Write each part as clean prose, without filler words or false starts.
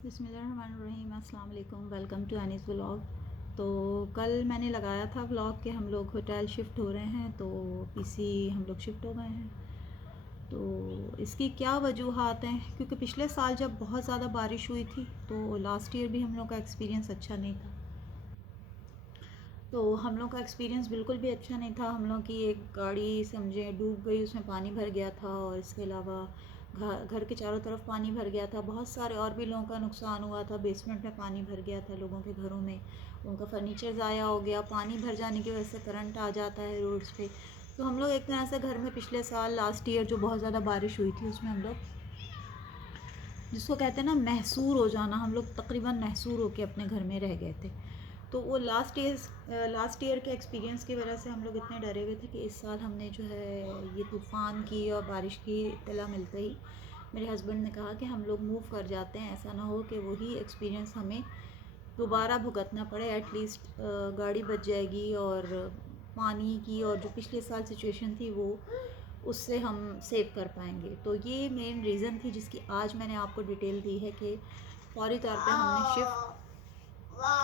बिस्मिल्लाहिर्रहमानिर्रहीम, अस्सलाम वालेकुम। Welcome to Anees vlog. तो कल मैंने लगाया था व्लॉग कि हम लोग होटल शिफ्ट हो रहे हैं, तो पीसी हम लोग शिफ्ट हो गए हैं। तो इसकी क्या वजूहात हैं, क्योंकि पिछले साल जब बहुत ज़्यादा बारिश हुई थी तो लास्ट ईयर भी हम लोग का एक्सपीरियंस अच्छा नहीं था। तो हम लोग का एक्सपीरियंस बिल्कुल भी अच्छा नहीं था। हम लोग की एक गाड़ी समझे डूब गई, उसमें पानी भर गया था, और इसके अलावा घर के चारों तरफ पानी भर गया था। बहुत सारे और भी लोगों का नुकसान हुआ था। बेसमेंट में पानी भर गया था लोगों के घरों में, उनका फर्नीचर ज़ाया हो गया। पानी भर जाने की वजह से करंट आ जाता है रोड्स पे। तो हम लोग एक तरह से घर में पिछले साल लास्ट ईयर जो बहुत ज़्यादा बारिश हुई थी उसमें हम लोग, जिसको कहते हैं ना महसूर हो जाना, हम लोग तकरीबन महसूर होके अपने घर में रह गए थे। तो वो लास्ट ईयर के एक्सपीरियंस की वजह से हम लोग इतने डरे हुए थे कि इस साल हमने जो है ये तूफ़ान की और बारिश की इत्तला मिलते ही मेरे हस्बैंड ने कहा कि हम लोग मूव कर जाते हैं। ऐसा ना हो कि वही एक्सपीरियंस हमें दोबारा भुगतना पड़े। एटलीस्ट गाड़ी बच जाएगी, और पानी की और जो पिछले साल सिचुएशन थी वो उससे हम सेव कर पाएंगे। तो ये मेन रीज़न थी जिसकी आज मैंने आपको डिटेल दी है कि फौरी तौर पे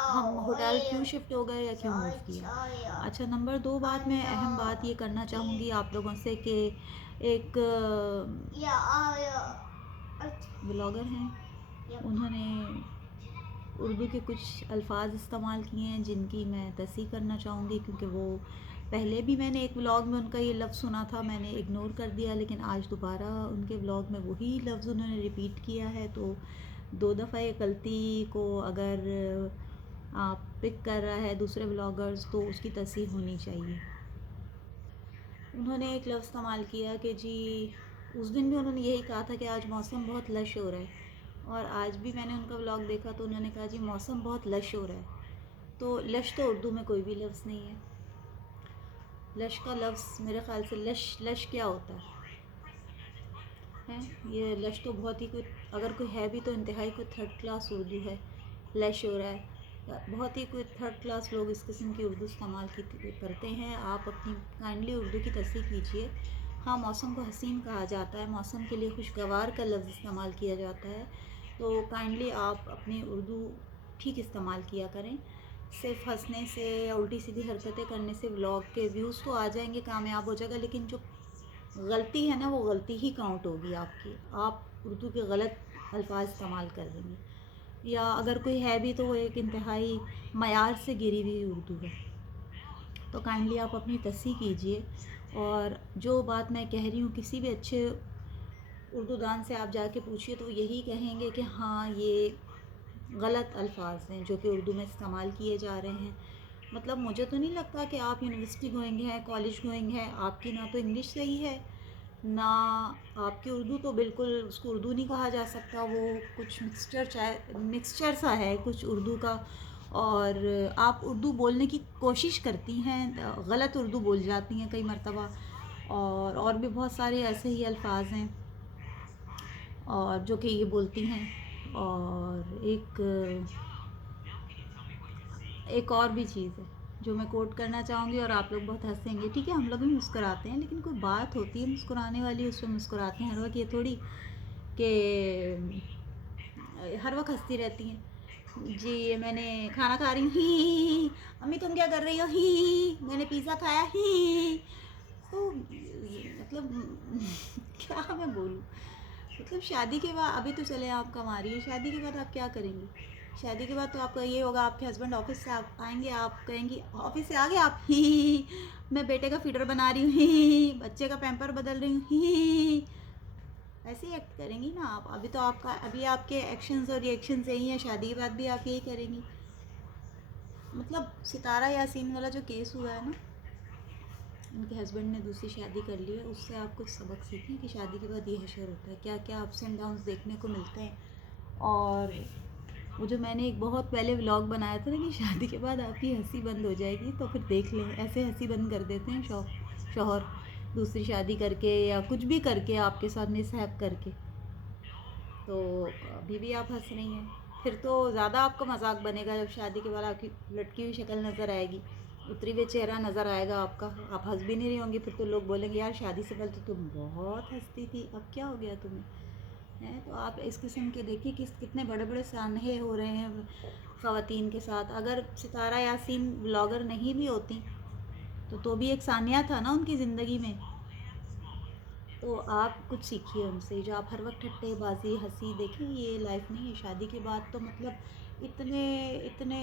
हम होटल क्यों शिफ्ट हो गए या क्यों मूव किया। अच्छा, नंबर 2 बात, मैं अहम बात ये करना चाहूँगी आप लोगों से कि एक ब्लॉगर हैं, उन्होंने उर्दू के कुछ अल्फाज इस्तेमाल किए हैं जिनकी मैं तस्दीक करना चाहूँगी, क्योंकि वो पहले भी मैंने एक व्लॉग में उनका ये लफ्ज़ सुना था, मैंने इग्नोर कर दिया, लेकिन आज दोबारा उनके व्लॉग में वही लफ्ज़ उन्होंने रिपीट किया है। तो 2 दफ़ा ये गलती को अगर आप पिक कर रहा है दूसरे व्लॉगर्स तो उसकी तस्दीक होनी चाहिए। उन्होंने एक लफ्ज़ इस्तेमाल किया कि जी, उस दिन भी उन्होंने यही कहा था कि आज मौसम बहुत लश हो रहा है, और आज भी मैंने उनका व्लॉग देखा तो उन्होंने कहा जी मौसम बहुत लश हो रहा है। तो लश तो उर्दू में कोई भी लफ्ज़ नहीं है। लश का लफ्ज़ मेरे ख़्याल से लश क्या होता है, ये लश तो बहुत ही कोई, अगर कोई है भी तो इंतहाई कोई थर्ड क्लास उर्दू है। लश हो रहा है, बहुत ही कोई थर्ड क्लास लोग इस किस्म की उर्दू इस्तेमाल करते हैं। आप अपनी काइंडली उर्दू की तस्दीक कीजिए। हाँ, मौसम को हसीन कहा जाता है, मौसम के लिए खुशगवार का लफ्ज़ इस्तेमाल किया जाता है। तो काइंडली आप अपनी उर्दू ठीक इस्तेमाल किया करें। सिर्फ हंसने से या उल्टी सीधी हरकतें करने से व्लॉग के व्यूज़ तो आ जाएंगे, कामयाब हो जाएगा, लेकिन जो गलती है ना वो गलती ही काउंट होगी आपकी। आप उर्दू के गलत अल्फाज इस्तेमाल कर देंगे, या अगर कोई है भी तो वो एक इंतहाई मयार से गिरी हुई उर्दू है। तो काइंडली आप अपनी तस्दीक कीजिए, और जो बात मैं कह रही हूँ किसी भी अच्छे उर्दू दान से आप जाके पूछिए तो यही कहेंगे कि हाँ, ये गलत अल्फाज हैं जो कि उर्दू में इस्तेमाल किए जा रहे हैं। मतलब मुझे तो नहीं लगता कि आप यूनिवर्सिटी गोइंग हैं, कॉलेज गोइंग हैं, आपकी ना तो इंग्लिश सही है ना आपकी उर्दू, तो बिल्कुल उसको उर्दू नहीं कहा जा सकता। वो कुछ मिक्सचर सा है कुछ उर्दू का, और आप उर्दू बोलने की कोशिश करती हैं, गलत उर्दू बोल जाती हैं कई मर्तबा। और भी बहुत सारे ऐसे ही अल्फाज हैं और जो कि ये बोलती हैं। और एक और भी चीज़ है जो मैं कोट करना चाहूँगी, और आप लोग बहुत हंसेंगे। ठीक है, हम लोग भी मुस्कुराते हैं, लेकिन कोई बात होती है मुस्कुराने वाली, उस पर मुस्कुराते हैं। हर वक्त ये थोड़ी कि हर वक्त हंसती रहती हैं। जी, ये मैंने खाना खा रही हूँ, ही अम्मी तुम क्या कर रही हो, ही मैंने पिज़्ज़ा खाया, ही। तो मतलब क्या मैं बोलूँ, मतलब शादी के बाद, अभी तो चले आप कमा रही है, शादी के बाद आप क्या करेंगी? शादी के बाद तो आपका ये होगा, आपके हस्बैंड ऑफिस से आप आएंगे, आप कहेंगी ऑफिस से आ गए आप, ही मैं बेटे का फीडर बना रही हूँ, ही बच्चे का पैम्पर बदल रही हूँ, ही ऐसे ही एक्ट करेंगी ना आप। अभी आपके एक्शंस और रिएक्शंस यही हैं, शादी के बाद भी आप यही करेंगी। मतलब सितारा यासीन वाला जो केस हुआ है ना, उनके हस्बैंड ने दूसरी शादी कर ली है, उससे आप कुछ सबक सीखें कि शादी के बाद ये हशर होता है, क्या क्या अप्स एंड डाउन्स देखने को मिलते हैं। और वो जो मैंने एक बहुत पहले व्लॉग बनाया था ना कि शादी के बाद आपकी हंसी बंद हो जाएगी, तो फिर देख लें, ऐसे हंसी बंद कर देते हैं शौहर दूसरी शादी करके या कुछ भी करके आपके साथ मिसहैप करके। तो अभी भी आप हंस रही हैं, फिर तो ज़्यादा आपका मजाक बनेगा जब शादी के बाद आपकी लटकी हुई शक्ल नज़र आएगी, उतरी हुए चेहरा नज़र आएगा आपका, आप हंस भी नहीं रही होंगी। फिर तो लोग बोलेंगे यार शादी से पहले तो तुम बहुत हंसती थी, अब क्या हो गया तुम्हें। हैं। तो आप इस किस्म के देखिए कि कितने बड़े बड़े सानहे हो रहे हैं ख़वातीन के साथ। अगर सितारा यासीन ब्लॉगर नहीं भी होती तो भी एक सानिया था ना उनकी ज़िंदगी में। तो आप कुछ सीखिए उनसे, जो आप हर वक्त ठट्टेबाजी हंसी देखिए, ये लाइफ नहीं है। शादी के बाद तो मतलब इतने इतने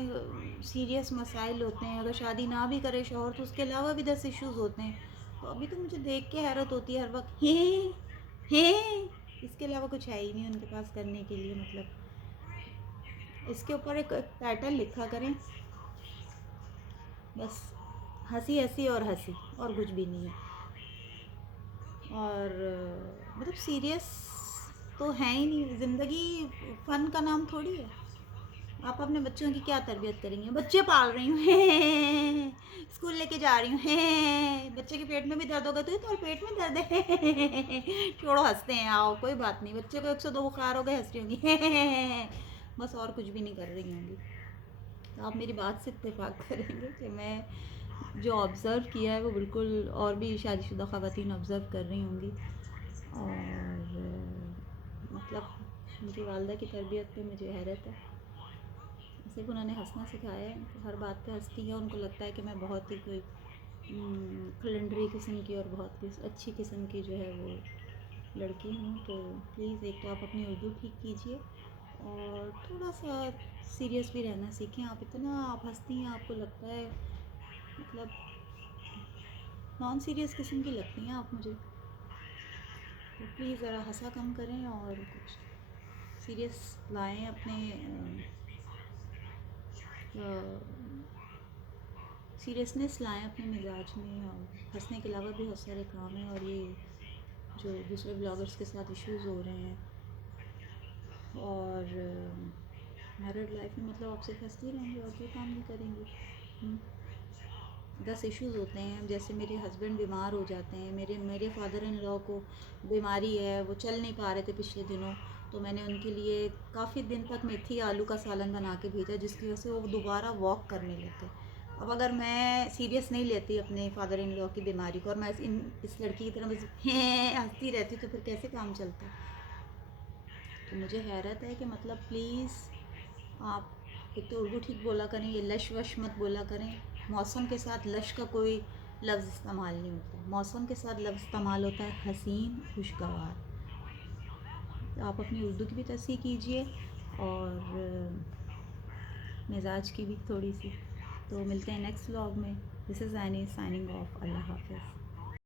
सीरियस मसाइल होते हैं। अगर शादी ना भी करे शौहर तो उसके अलावा भी 10 इश्यूज होते हैं। तो अभी तो मुझे देख के हैरत होती है हर वक्त, हे इसके अलावा कुछ है ही नहीं उनके पास करने के लिए। मतलब इसके ऊपर एक टाइटल लिखा करें, बस हंसी हंसी और हंसी, और कुछ भी नहीं है। और मतलब सीरियस तो है ही नहीं ज़िंदगी। फ़न का नाम थोड़ी है। आप अपने बच्चों की क्या तरबियत करेंगे? बच्चे पाल रही हूँ, स्कूल लेके जा रही हूँ, बच्चे के पेट में भी दर्द होगा तो ये तो पेट में दर्द है, छोड़ो हंसते हैं, आओ कोई बात नहीं। बच्चे को 102 बुखार हो गए, हंस रही होंगी, बस और कुछ भी नहीं कर रही होंगी। तो आप मेरी बात से इत्तेफाक करेंगे कि मैं जो ऑब्ज़र्व किया है वो बिल्कुल और भी शादीशुदा ख़वातीन ऑब्ज़र्व कर रही होंगी। और मतलब मेरी वालदा की तरबियत पे मुझे हैरत है। सिर्फ उन्होंने हंसना सिखाया है, तो हर बात पे हंसती है। उनको लगता है कि मैं बहुत ही कोई खलंडरी किस्म की और बहुत अच्छी किस्म की जो है वो लड़की हूँ। तो प्लीज़ एक तो आप अपनी उर्दू ठीक कीजिए और थोड़ा सा सीरियस भी रहना सीखें। आप इतना आप हंसती हैं, आपको लगता है मतलब नॉन सीरियस किस्म की लगती हैं आप मुझे। तो प्लीज़ ज़रा हंसा कम करें और कुछ सीरियस लाएं अपने सीरियसनेस लाएं अपने मिजाज में। और हंसने के अलावा भी बहुत सारे काम हैं। और ये जो दूसरे ब्लॉगर्स के साथ इश्यूज़ हो रहे हैं, और मैरिड लाइफ में मतलब आप सिर्फ हंसती रहेंगी और कोई काम नहीं करेंगी। 10 इश्यूज़ होते हैं। जैसे मेरे हस्बैंड बीमार हो जाते हैं, मेरे फादर इन लॉ को बीमारी है, वो चल नहीं पा रहे थे पिछले दिनों। तो मैंने उनके लिए काफ़ी दिन तक मेथी आलू का सालन बना के भेजा, जिसकी वजह से वो दोबारा वॉक करने लग गए। अब अगर मैं सीरियस नहीं लेती अपने फादर इन लॉ की बीमारी को और मैं इस लड़की की तरह बस हंसती रहती तो फिर कैसे काम चलता। तो मुझे हैरत है कि मतलब प्लीज़ आप एक तो उर्दू ठीक बोला करें, ये लश वश मत बोला करें। मौसम के साथ लश का कोई लफ्ज़ इस्तेमाल नहीं होता। मौसम के साथ लफ्ज़ इस्तेमाल होता है हसीन, खुशगवार। तो आप अपनी उर्दू की भी तस्सीह कीजिए और मिजाज की भी थोड़ी सी। तो मिलते हैं नेक्स्ट व्लॉग में। This is Annie signing off. अल्लाह हाफ़िज़।